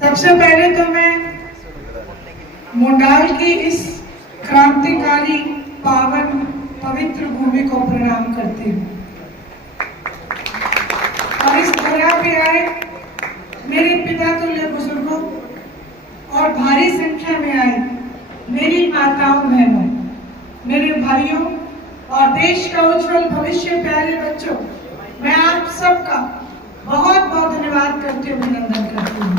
सबसे पहले तो मैं मुंडाल की इस क्रांतिकारी पावन पवित्र भूमि को प्रणाम करती हूँ और इस धरा पे आए मेरे पिता तुल्य बुजुर्गों और भारी संख्या में आए मेरी माताओं बहनों, मेरे भाइयों और देश का उज्जवल भविष्य प्यारे बच्चों, मैं आप सबका बहुत बहुत धन्यवाद करती हूँ, अभिनंदन करती हूँ।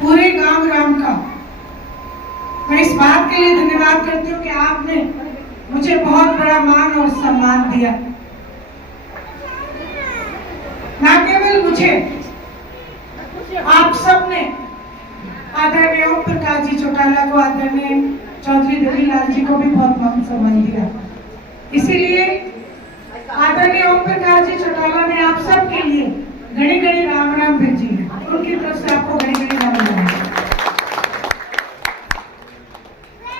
पूरे गांव का मैं इस बात के लिए धन्यवाद करती हूँ कि आपने मुझे बहुत बड़ा मान और सम्मान दिया। न केवल मुझे, आप सबने आदरणीय ओम प्रकाश जी चौटाला को, आदरणीय चौधरी देवीलाल जी को भी बहुत मान सम्मान दिया। इसीलिए आदरणीय ओम प्रकाश जी चौटाला ने आप सबके लिए घड़ी घड़ी राम राम भेजी है, उनकी तरफ से आपको घड़ी घड़ी राम राम।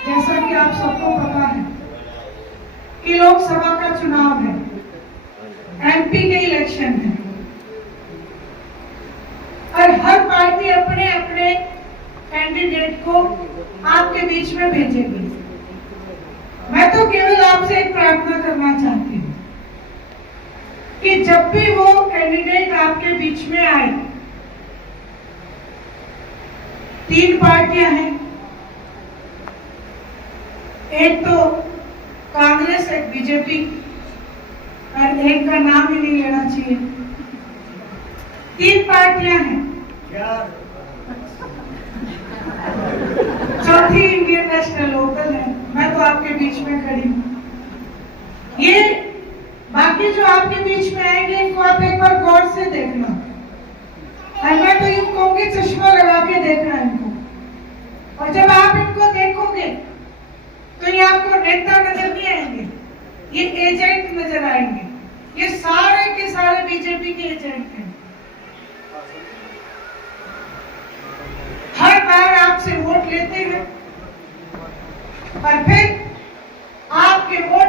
जैसा कि आप सबको पता है कि लोकसभा का चुनाव है, एमपी के इलेक्शन है और हर पार्टी अपने अपने कैंडिडेट को आपके बीच में भेजेगी। मैं तो केवल आपसे एक प्रार्थना करना चाहती हूँ कि जब भी वो कैंडिडेट आपके बीच में आए, 3 पार्टियां हैं, एक तो कांग्रेस, एक बीजेपी और एक का नाम ही नहीं लेना चाहिए। 3 पार्टियां हैं, चौथी इंडियन नेशनल लोकल है। मैं तो आपके बीच में खड़ी हूँ। ये बाकी जो आपके बीच में आएंगे इनको आप एक बार गौर से देखना, और मैं तो यूं कहूंगी चश्मा लगा के देखना इनको। और जब आप इनको देखोगे तो ये आपको नेता नजर नहीं आएंगे, ये एजेंट नजर आएंगे। ये सारे के सारे बीजेपी के एजेंट हैं। हर बार आपसे वोट लेते हैं और फिर आपके वोट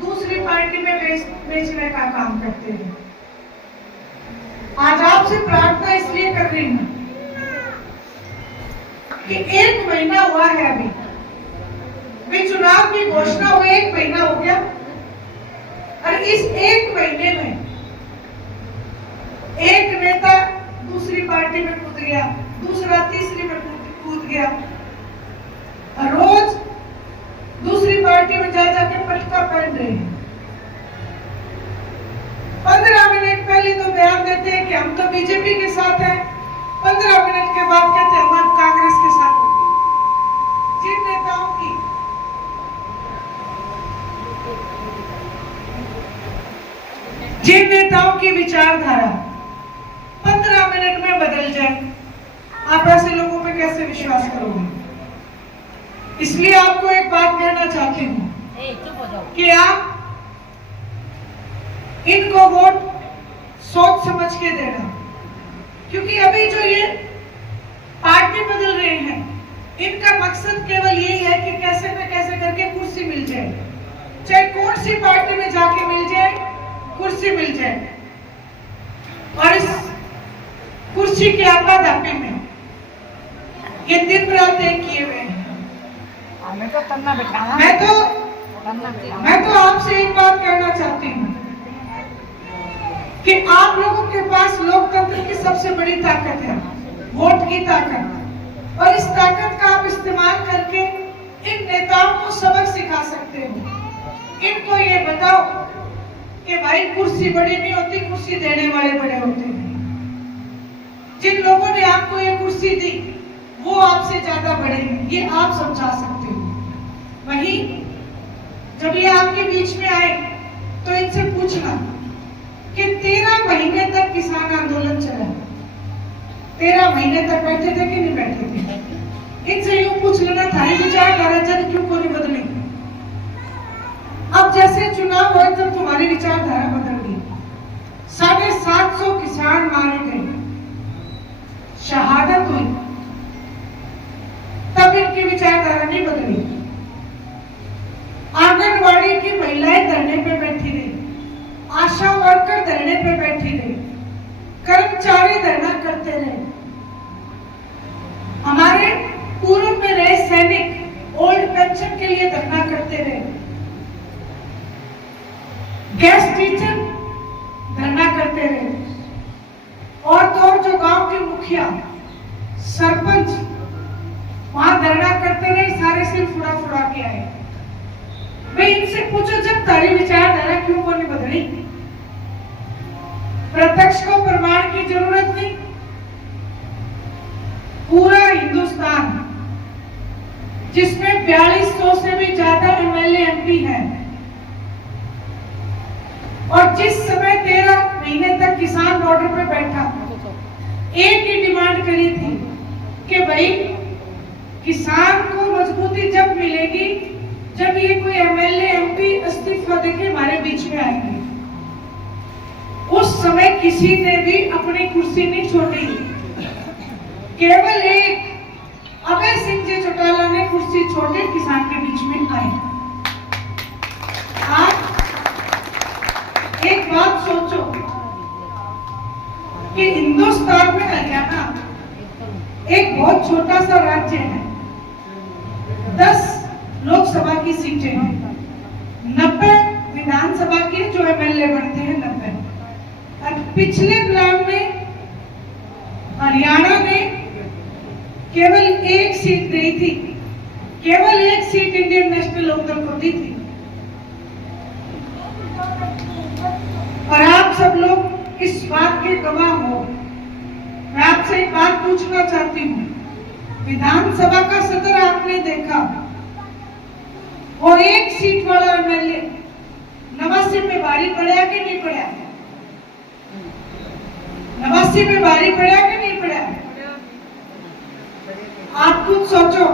दूसरी पार्टी में बेचने का काम करते हैं। आज आपसे प्रार्थना इसलिए कर रही हूं कि 1 महीना हुआ है अभी चुनाव की घोषणा हुई, 1 महीना हो गया और इस 1 महीने में एक नेता दूसरी पार्टी में कूद गया, दूसरा तीसरी में कूद गया और रोज दूसरी पार्टी में जा जाके पटका पहन रहे हैं। 15 मिनट पहले तो बयान देते हैं कि हम तो बीजेपी के साथ हैं, 15 मिनट के बाद कहते हैं हम कांग्रेस के साथ हैं। जिन नेताओं की विचारधारा 15 मिनट में बदल जाए, आप ऐसे लोगों पे कैसे विश्वास करोगे? इसलिए आपको एक बात कहना चाहती हूँ कि आप इनको वोट सोच समझ के देना, क्योंकि अभी जो ये पार्टी बदल रहे हैं, इनका मकसद केवल यही है कि कैसे न कैसे करके कुर्सी मिल जाए, चाहे कौन सी पार्टी में जाके मिल जाए, कुर्सी मिल जाए। और इस कुर्सी के आपाधापी में ये दिन रात एक किए हुए हैं। मैं तो आपसे एक बात कहना चाहती हूँ कि आप लोगों के पास लोकतंत्र की सबसे बड़ी ताकत है, वोट की ताकत, और इस ताकत का आप इस्तेमाल करके इन नेताओं को सबक सिखा सकते हो। इनको ये बताओ कि भाई कुर्सी बड़ी नहीं होती, कुर्सी देने वाले बड़े होते हैं। जिन लोगों ने आपको ये कुर्सी दी वो आपसे ज्यादा बड़े हैं, ये आप समझा सकते हो। वहीं जब ये आपके बीच में आए तो इनसे पूछना कि 13 महीने तक किसान आंदोलन चला, 13 महीने तक बैठे थे कि नहीं बैठे थे? इनसे यूं पूछ लेना, थारी विचारधारा जन क्यों को नहीं बदली? अब जैसे चुनाव हुए तब तुम्हारी विचारधारा बदल गई। 750 किसान मारे गए, शहादत हुई, तब इनकी विचारधारा नहीं बदली। आंगनवाड़ी की महिलाएं धरने पे बैठी रही, आशा वर्कर धरने पे बैठी रही, कर्मचारी धरना करते रहे, मुखिया, सरपंच वहां धरना करते रहे, सारे सिर फुड़ा फुड़ा के आए। भाई इनसे पूछो जब तारी विचारधारा क्यों को नहीं बदली? प्रत्यक्ष को प्रमाण की जरूरत नहीं। पूरा हिंदुस्तान जिसमें 4200 से भी ज्यादा एमएलए एमपी है, और जिस समय 13 महीने तक किसान बॉर्डर पे बैठा, एक ही डिमांड करी थी कि भाई किसान को मजबूती जब मिलेगी जब ये कोई एमएलए एमपी इस्तीफा देके हमारे बीच में आएंगे। उस समय किसी ने भी अपनी कुर्सी नहीं छोड़ी, केवल एक अभय सिंह जी चौटाला ने कुर्सी छोड़े, किसान के बीच में आए। आज एक बात सोचो कि हिंदुस्तान में हरियाणा एक बहुत छोटा सा राज्य है, 10 लोकसभा की सीटें हैं, 90 विधानसभा के जो एमएलए बनते हैं 90। और पिछले प्लान में हरियाणा ने केवल एक सीट दी थी, केवल एक सीट इंडियन नेशनल लोकदल को दी थी। और आप सब लोग इस बात के गवाह हो। मैं आपसे एक बात पूछना चाहती हूँ, विधानसभा का सत्र आपने देखा, वो एक सीट वाला एमएलए नवासी में भारी पड़ा कि नहीं पड़ा? नवासी में भारी पड़ा कि नहीं पड़ा? आप कुछ सोचो,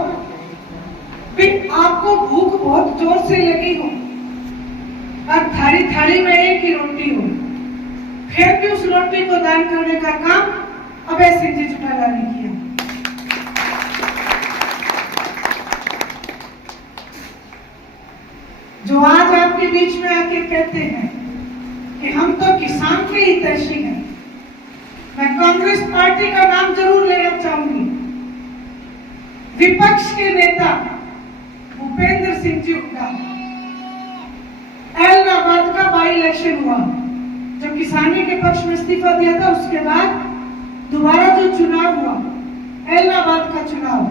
आपको भूख बहुत जोर से लगी हो और थाली थाली में एक ही रोटी हो, फिर भी उस रोटी को दान करने का काम अभय सिंह जी चौटाला ने किया। जो आज आपके बीच में आके कहते हैं कि हम तो किसान के हितैषी हैं, मैं कांग्रेस पार्टी का नाम जरूर लेना चाहूंगी। विपक्ष के नेता भूपेंद्र सिंह जी हुड्डा, एलनाबाद का बाई इलेक्शन हुआ, जब किसानी के पक्ष में इस्तीफा दिया था, उसके बाद दोबारा जो चुनाव हुआ, एलनाबाद का चुनाव,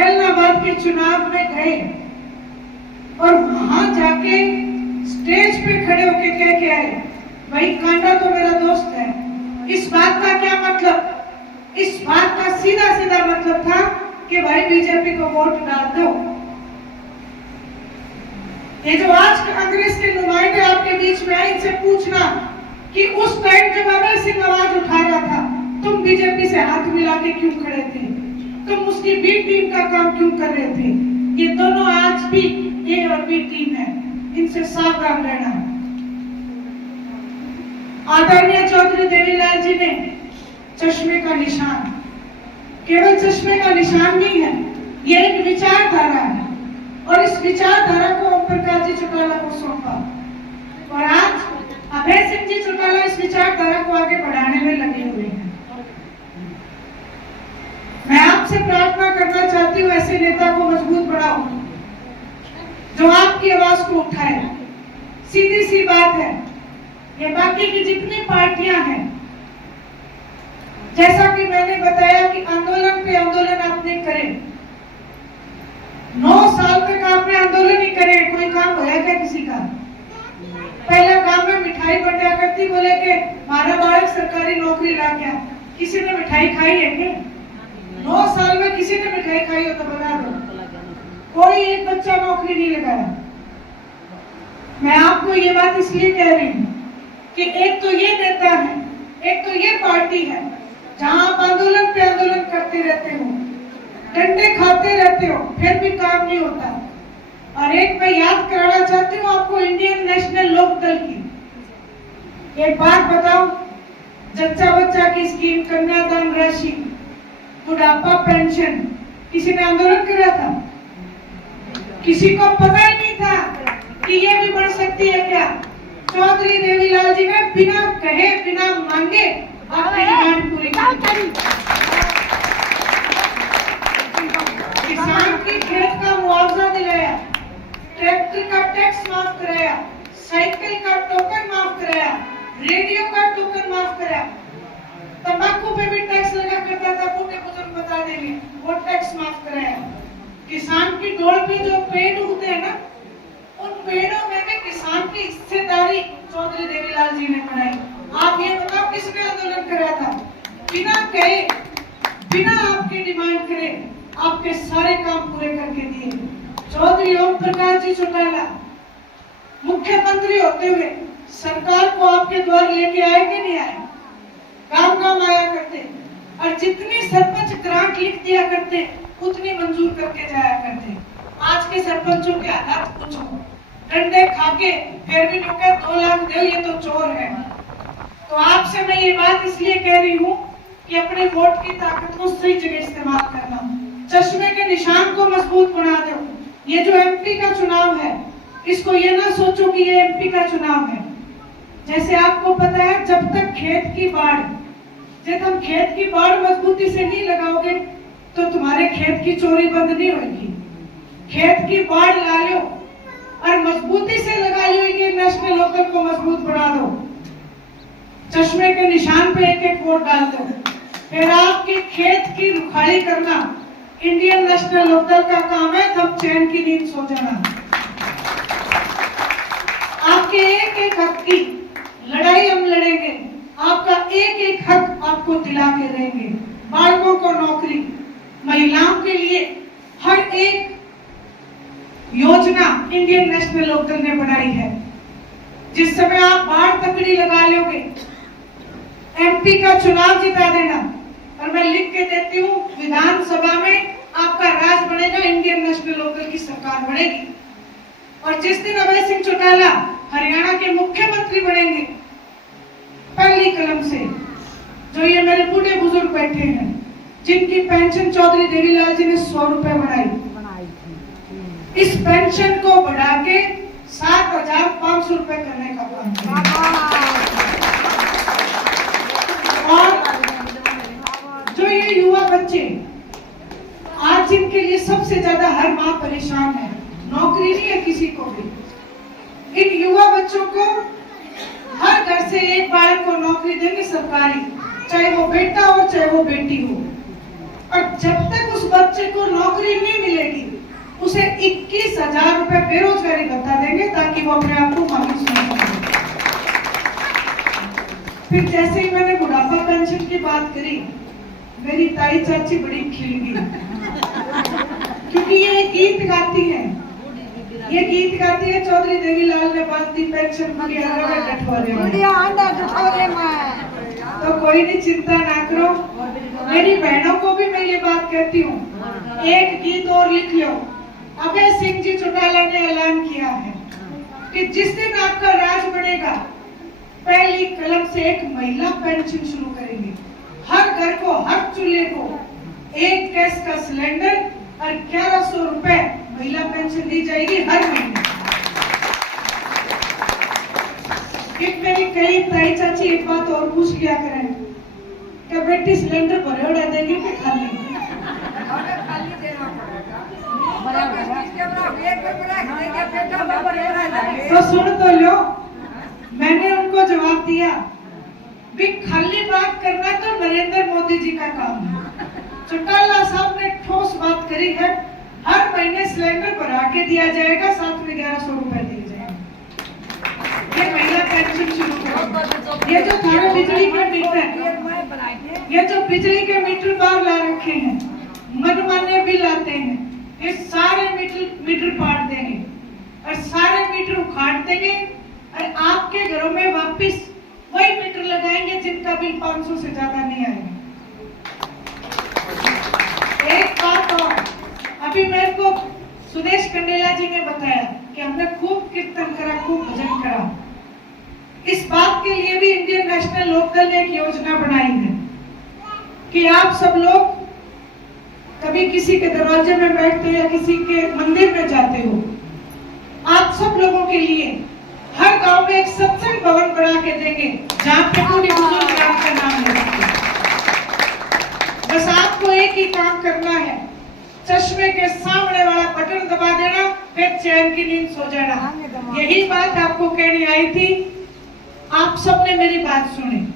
एलनाबाद के चुनाव में गए और वहां जाके स्टेज पे खड़े होके कह के आए, भाई कांडा तो मेरा दोस्त है। इस बात का क्या मतलब? इस बात का सीधा सीधा मतलब था कि भाई बीजेपी को वोट डाल दो। ये जो आज कांग्रेस के नुमाइंदे आपके बीच में आए, इनसे पूछना कि उस टाइम जब अभय सिंह आवाज उठा रहा था, तुम बीजेपी से हाथ मिला के क्यों खड़े थे? तुम उसकी बी टीम का काम क्यों कर रहे थे? ये दोनों आज भी ए और बी टीम है, इनसे सावधान रहना। आदरणीय चौधरी देवीलाल जी ने चश्मे का निशान, केवल चश्मे का निशान नहीं है, ये एक विचारधारा है, और इस विचारधारा को ओम प्रकाश जी चौटाला को सौंपा, और आज अभय सिंह जी चौटाला इस विचारधारा को आगे बढ़ाने में लगे हुए हैं। मैं आपसे प्रार्थना करना चाहती हूँ, ऐसे नेता को मजबूत बढ़ाओ जो आपकी आवाज को उठाए। सीधी सी बात है, ये बाकी की जितनी पार्टियां हैं, जैसा कि मैंने बताया कि आंदोलन पे आंदोलन आपने करे, 9 साल तक आपने आंदोलन ही करे, कोई काम होया क्या किसी का? पहला काम में मिठाई बंटा करती, बोले कि हमारा बालक सरकारी नौकरी ला गया। किसी ने मिठाई खाई है क्या? 9 साल में किसी ने मिठाई खाई हो तो बता दो, कोई एक बच्चा नौकरी नहीं लगाया। मैं आपको ये बात इसलिए कह रही हूँ कि एक तो ये नेता है, एक तो ये पार्टी है जहां आप आंदोलन पे आंदोलन करते रहते हो, डंडे खाते रहते हो, फिर भी काम नहीं होता। और एक मैं याद कराना चाहती हूँ आपको इंडियन नेशनल लोकदल की एक बात बताओ, जच्चा बच्चा की स्कीम, कन्यादान राशि, बुढ़ापा पेंशन, किसी ने आंदोलन करा था? किसी को पता ही नहीं था कि ये भी बढ़ सकती है क्या? चौधरी देवीलाल जी ने बिना कहे बिना मांगे अपनी डिमांड पूरी की। किसान की खेत का मुआवजा दिलाया, ट्रैक्टर का टैक्स माफ कराया, साइकिल का टोकन माफ कराया, रेडियो का टोकन माफ कराया, तंबाकू पे भी टैक्स किसान की डोल पे जो पेड़ उगते हैं ना, उन पेड़ों में भी किसान की हिस्सेदारी चौधरी देवीलाल जी ने बनाई। आप ये बताओ किसने आंदोलन करा था? बिना कहे, बिना आपकी डिमांड करे आपके सारे काम पूरे करके दिए। चौधरी ओम प्रकाश जी चौटाला मुख्यमंत्री होते हुए सरकार को आपके द्वार लेके आए कि नहीं आए? गांव गांव आया करते और जितनी सरपंच ग्रांट लिख दिया करते उतनी मंजूर करके जाया करते। आज के सरपंचों के हालात पूछो, डंडे खाके फिर भी लोग 2 लाख दो, ये तो चोर है। तो आपसे मैं ये बात इसलिए कह रही हूँ कि अपने वोट की ताकत को सही जगह इस्तेमाल करना, चश्मे के निशान को मजबूत बना दो। ये जो एमपी का चुनाव है, इसको ये ना सोचो कि ये एमपी का चुनाव है। जैसे आपको पता है, जब तक खेत की बाढ़, जब तुम खेत की बाढ़ मजबूती से नहीं लगाओगे तो तुम्हारे खेत की चोरी बंद नहीं होगी। खेत की बाढ़ ला लो और मजबूती से लगा लो, इंडियन नेशनल लोकदल को मजबूत बना दो, चश्मे के निशान पे एक एक वोट डाल दो, फिर आपके खेत की रुखाई करना इंडियन नेशनल लोकदल का काम है। तब चैन की नींद सो जाना। आपके एक एक हक की लड़ाई हम लड़ेंगे, आपका एक एक हक आपको दिला के रहेंगे। बालकों को नौकरी, महिलाओं के लिए हर एक योजना इंडियन नेशनल लोकदल ने बनाई है। जिस समय आप बाढ़ तकड़ी लगा लोगे, एमपी का चुनाव जिता देना, और मैं लिख के देती हूँ विधानसभा में आपका राज बनेगा, इंडियन नेशनल लोकदल की सरकार बनेगी। और जिस दिन अभय सिंह चौटाला हरियाणा के मुख्यमंत्री बनेंगे, पहली कलम से जो ये मेरे बूढ़े बुजुर्ग बैठे हैं, जिनकी पेंशन चौधरी देवीलाल जी ने 100 रुपए बढ़ाई, इस पेंशन को बढ़ा के 7,500 रुपए करने का काम किया। और जो ये युवा बच्चे आज जिनके लिए सबसे ज्यादा हर माँ परेशान है, नौकरी नहीं है किसी को भी, इन युवा बच्चों को हर घर से एक बालक को नौकरी देंगे सरकारी, चाहे वो बेटा हो चाहे वो बेटी हो। और जब तक उस बच्चे को नौकरी नहीं मिलेगी, उसे 21,000 रुपए बेरोजगारी भत्ता देंगे ताकि वो अपने आप को मालूम समझ सके। फिर जैसे ही मैंने बुढ़ापा पेंशन की बात करी, मेरी ताई चाची बड़ी खिल गई, क्योंकि ये गीत गाती है, ये गीत गाती है चौधरी देवीलाल ने बात दी पेंशन तो कोई नहीं, चिंता ना करो। मेरी बहनों को भी मैं ये बात कहती हूँ, एक गीत और लिख लो। अभय सिंह जी चौटाला ने ऐलान किया है कि जिस दिन आपका राज बनेगा, पहली कलम से एक महिला पेंशन शुरू करेंगे। हर घर को, हर चूल्हे को एक गैस का सिलेंडर और 1100 रुपए महिला पेंशन दी जाएगी हर महीने। एक मेरी कई ताई चाची एक बात और पूछ लिया करें कि बेटी सिलेंडर भरे उड़ा देगी कि खाली? तो सुन तो लो, मैंने उनको जवाब दिया भी खाली बात करना तो नरेंद्र मोदी जी का काम है। चौटाला साहब ने ठोस बात करी है, हर महीने सिलेंडर भरा के दिया जाएगा, साथ में 1100 रुपए दिए जाएंगे। ये महिला पेंशन शुरू करो। ये जो थाने बिजली के मीटर, ये जो बिजली के मीटर बाहर ला रखे हैं, मनमाने बिल आते हैं, ये सारे मीटर पाट देंगे और सारे मीटर उखाड़ देंगे और आपके घरों में वापस वही मीटर लगाएंगे जिनका बिल 500 से ज्यादा नहीं आएगा। एक बात और, अभी मेरे को सुदेश कंडेला जी ने बताया कि हमने खूब कीर्तन करा, खूब भजन करा। इस बात के लिए भी इंडियन नेशनल लोकदल ने एक योजना बनाई है कि आप सब लोग कभी किसी के दरवाजे में बैठते हो या किसी के मंदिर में जाते हो, आप सब लोगों के लिए हर गांव में एक सत्संग भवन बना के देंगे जहां पे पूरी बुजुर्ग राम का नाम लेंगे। बस आपको एक ही काम करना है, चश्मे के सामने वाला बटन दबा देना, फिर चैन की नींद सो जाना। यही बात आपको कहनी आई थी, आप सबने मेरी बात सुनी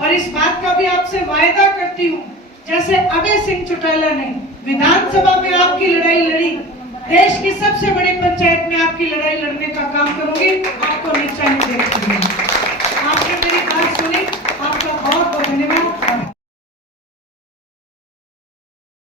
और इस बात का भी आपसे वायदा करती हूँ, जैसे अभय सिंह चौटाला ने विधानसभा में आपकी लड़ाई लड़ी, देश की सबसे बड़ी पंचायत में आपकी लड़ाई लड़ने का काम करूंगी। आपको निश्चय